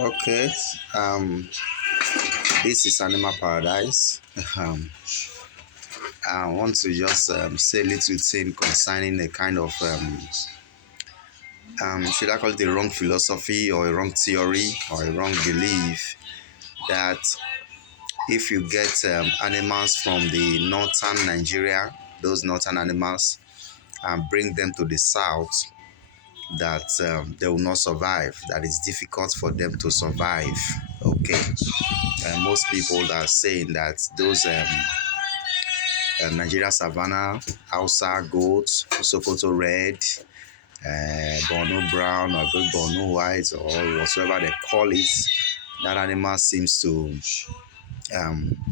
Okay, um, this is Animal Paradise. Um, I want to just say a little thing concerning a kind of, should I call it a wrong philosophy or a wrong theory or a wrong belief that if you get animals from the northern Nigeria, those northern animals, and bring them to the south, that they will not survive, that it's difficult for them to survive. Okay, most people are saying that those Nigeria Savannah, Hausa goats, Sokoto red, Borno brown, or Borno white, or whatsoever they call it, that animal seems to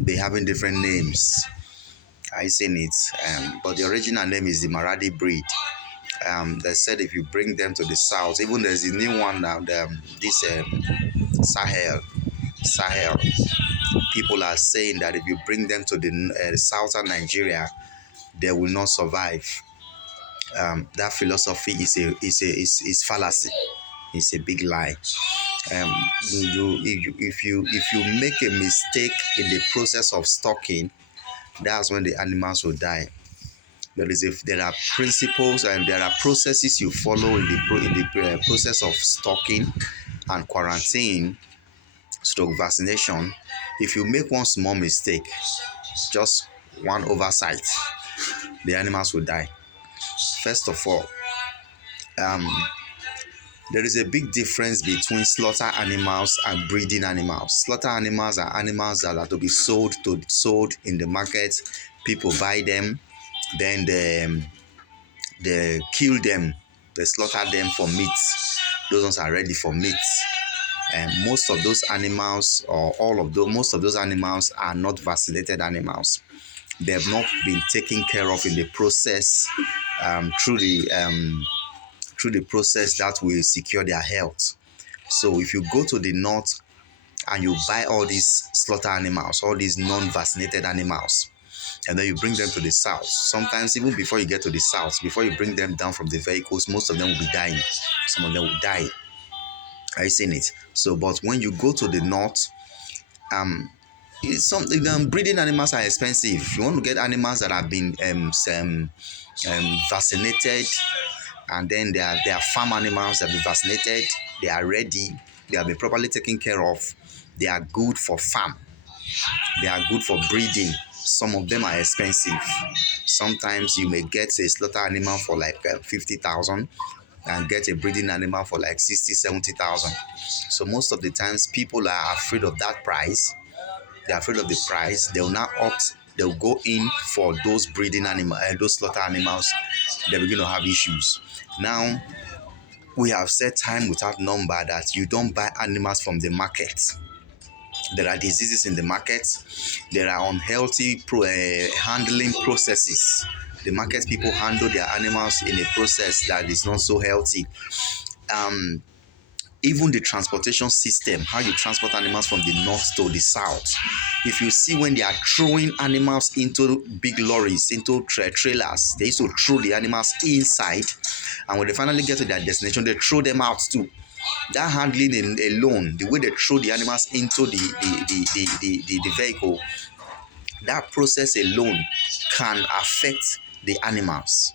be having different names. I seen it, but the original name is the Maradi breed. They said if you bring them to the south, even there's a new one now, this Sahel. People are saying that if you bring them to the southern Nigeria, they will not survive. That philosophy is fallacy. It's a big lie. Um, if you make a mistake in the process of stocking, that's when the animals will die. There are principles and there are processes you follow in the process of stocking and quarantine stroke vaccination. If you make one small mistake, just one oversight, the animals will die. First of all, um, there is a big difference between slaughter animals and breeding animals. Slaughter animals are animals that are to be sold in the market. People buy them, then they kill them, they slaughter them for meat. Those ones are ready for meat. And most of those animals, or all of those, most of those animals are not vaccinated animals. They have not been taken care of in the process through the process that will secure their health. So if you go to the north and you buy all these slaughter animals, all these non-vaccinated animals, and then you bring them to the south, sometimes even before you get to the south, before you bring them down from the vehicles, most of them will be dying. Some of them will die. Are you seeing it? So, but when you go to the north, it's something. Breeding animals are expensive. You want to get animals that have been vaccinated, and then they are farm animals that have been vaccinated. They are ready. They have been properly taken care of. They are good for farm. They are good for breeding. Some of them are expensive. Sometimes you may get a slaughter animal for like 50,000 and get a breeding animal for like 60, 70,000. So most of the times people are afraid of that price. They're afraid of the price. They will not opt. They'll go in for those breeding animals, those slaughter animals. They begin to have issues. Now, we have said time without number that you don't buy animals from the market. There are diseases in the market. There are unhealthy handling processes. The market people handle their animals in a process that is not so healthy. Even the transportation system, how you transport animals from the north to the south. If you see when they are throwing animals into big lorries, into trailers, they used to throw the animals inside, and when they finally get to their destination, they throw them out too. That handling alone, the way they throw the animals into the vehicle, that process alone can affect the animals.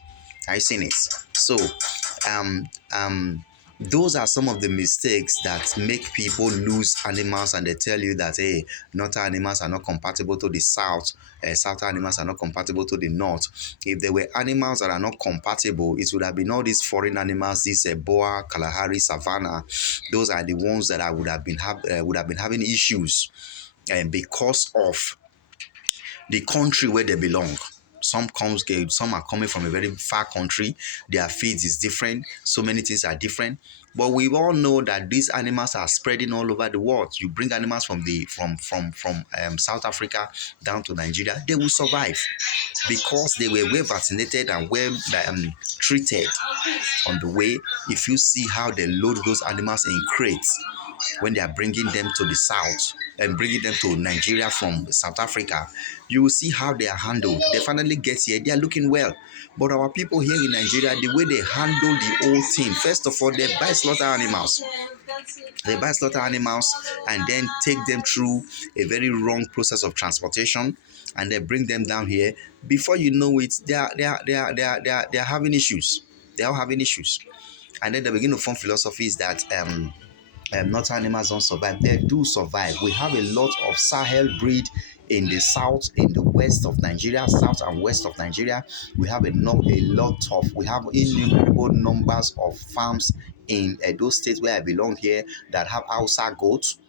Are you seeing it? So, um, um, those are some of the mistakes that make people lose animals, and they tell you that hey, northern animals are not compatible to the south, southern animals are not compatible to the north. If there were animals that are not compatible, it would have been all these foreign animals, these Boa, Kalahari, Savannah. Those are the ones that I would have been having issues, and because of the country where they belong. Some are coming from a very far country. Their feeds is different. So many things are different. But we all know that these animals are spreading all over the world. You bring animals from South Africa down to Nigeria, they will survive because they were well vaccinated and well treated on the way. If you see how they load those animals in crates when they are bringing them to the south, and bringing them to Nigeria from South Africa, you will see how they are handled. They finally get here, they are looking well. But our people here in Nigeria, the way they handle the whole thing, first of all, they buy slaughter animals. They buy slaughter animals and then take them through a very wrong process of transportation, and they bring them down here. Before you know it, they are having issues. They are having issues, and then they begin to form philosophies that not animals don't survive. They do survive. We have a lot of Sahel breed in the south, in the west of Nigeria, south and west of Nigeria. We have we have innumerable numbers of farms in those states where I belong here that have Hausa goats.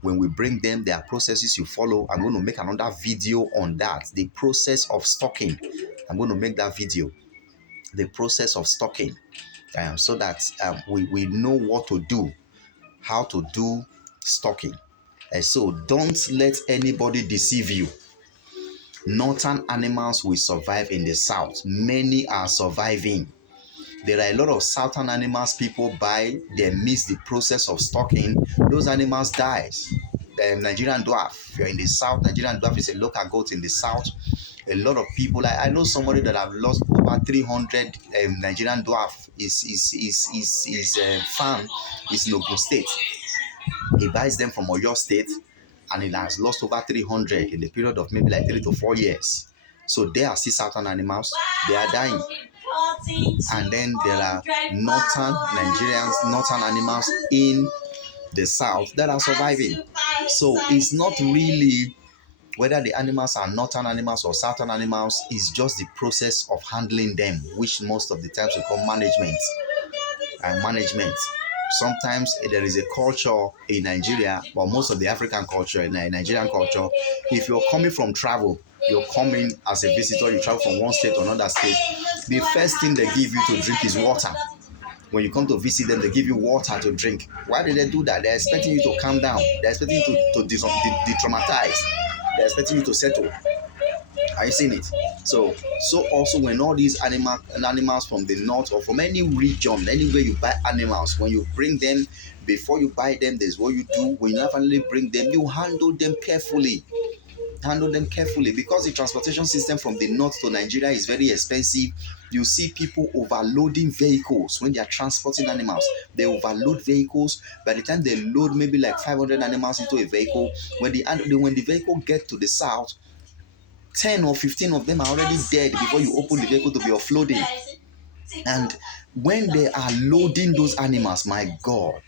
When we bring them, there are processes you follow. I'm going to make another video on that. The process of stocking. I'm going to make that video. The process of stocking. So that we know what to do, how to do stocking. And so don't let anybody deceive you. Northern animals will survive in the south. Many are surviving. There are a lot of southern animals people buy, they miss the process of stocking. Those animals dies. The Nigerian dwarf, if you're in the south, Nigerian dwarf is a local goat in the south. A lot of people, I know somebody that have lost over 300 Nigerian dwarf. His farm is in Ogun State. He buys them from Oyo State, and he has lost over 300 in the period of maybe like 3 to 4 years. So there are still certain animals, they are dying. And then there are northern animals in the south that are surviving. So it's not really whether the animals are northern animals or southern animals, it's just the process of handling them, which most of the times we call management. Sometimes there is a culture in Nigeria, but most of the African culture, in Nigerian culture, if you're coming from travel, you're coming as a visitor, you travel from one state to another state, the first thing they give you to drink is water. When you come to visit them, they give you water to drink. Why did they do that? They're expecting you to calm down. They're expecting you to de-traumatize. They're expecting you to settle. Are you seeing it? So also when all these animals from the north or from any region, anywhere you buy animals, when you bring them, before you buy them, there's what you do. When you finally bring them, you handle them carefully. Because the transportation system from the north to Nigeria is very expensive. You see people overloading vehicles when they are transporting animals. They overload vehicles. By the time they load maybe like 500 animals into a vehicle, when the vehicle gets to the south, 10 or 15 of them are already dead before you open the vehicle to be offloading. And when they are loading those animals, my God,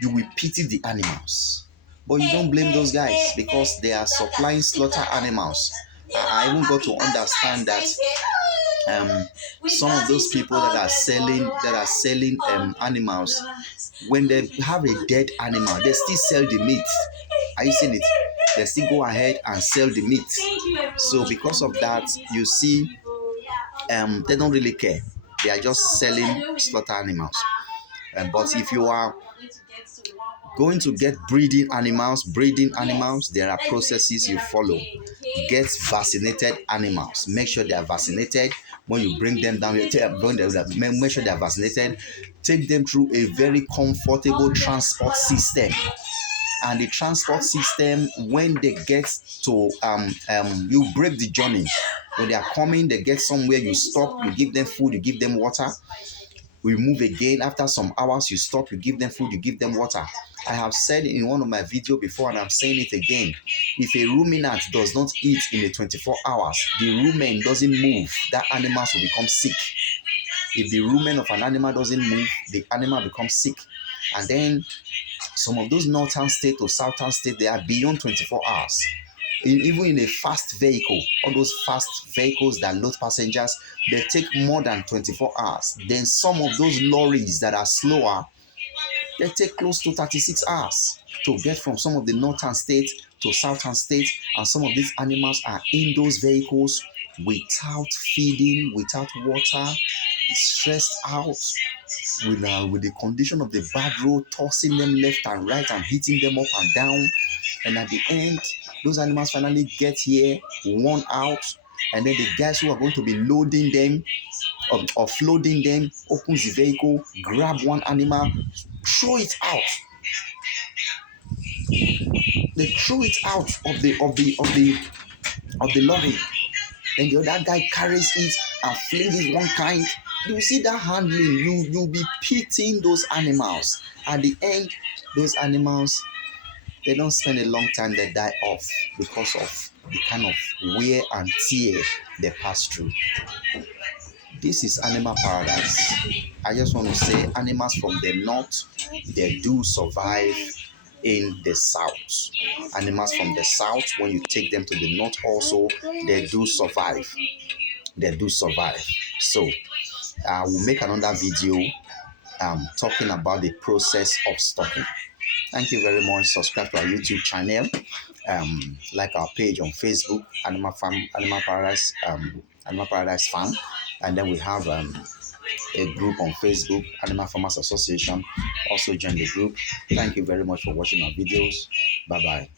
you will pity the animals. But you don't blame those guys because they are supplying slaughter animals. I even got to understand that some of those people that are selling animals, when they have a dead animal, they still sell the meat. Are you seeing it? They still go ahead and sell the meat. So because of that, you see, they don't really care. They are just selling slaughter animals. But if you are going to get breeding animals, there are processes you follow. Get vaccinated animals. Make sure they are vaccinated. When you bring them down, make sure they are vaccinated. Take them through a very comfortable transport system. And the transport system, when they get to you break the journey. When they are coming, they get somewhere, you stop, you give them food, you give them water. We move again. After some hours, you stop, you give them food, you give them water. I have said in one of my videos before, and I'm saying it again. If a ruminant does not eat in the 24 hours, the rumen doesn't move, that animal will become sick. If the rumen of an animal doesn't move, the animal becomes sick. And then some of those northern state or southern state, they are beyond 24 hours. Even in a fast vehicle, all those fast vehicles that load passengers, they take more than 24 hours. Then some of those lorries that are slower, they take close to 36 hours to get from some of the northern states to southern states. And some of these animals are in those vehicles without feeding, without water, stressed out, with the condition of the bad road, tossing them left and right and hitting them up and down. And at the end, those animals finally get here, worn out, and then the guys who are going to be loading them, offloading them, opens the vehicle, grab one animal, throw it out. they throw it out of the lorry, and the other guy carries it and flings it one kind. You see that handling, you'll be pitying those animals. At the end, those animals, they don't spend a long time, they die off because of the kind of wear and tear they pass through. This is animal paradise. I just want to say animals from the north, they do survive in the south. Animals from the south, when you take them to the north also, they do survive. They do survive. So I will make another video talking about the process of stocking. Thank you very much. Subscribe to our YouTube channel. Like our page on Facebook, Animal Paradise Farm, and then we have a group on Facebook, Animal Farmers Association. Also join the group. Thank you very much for watching our videos. Bye bye.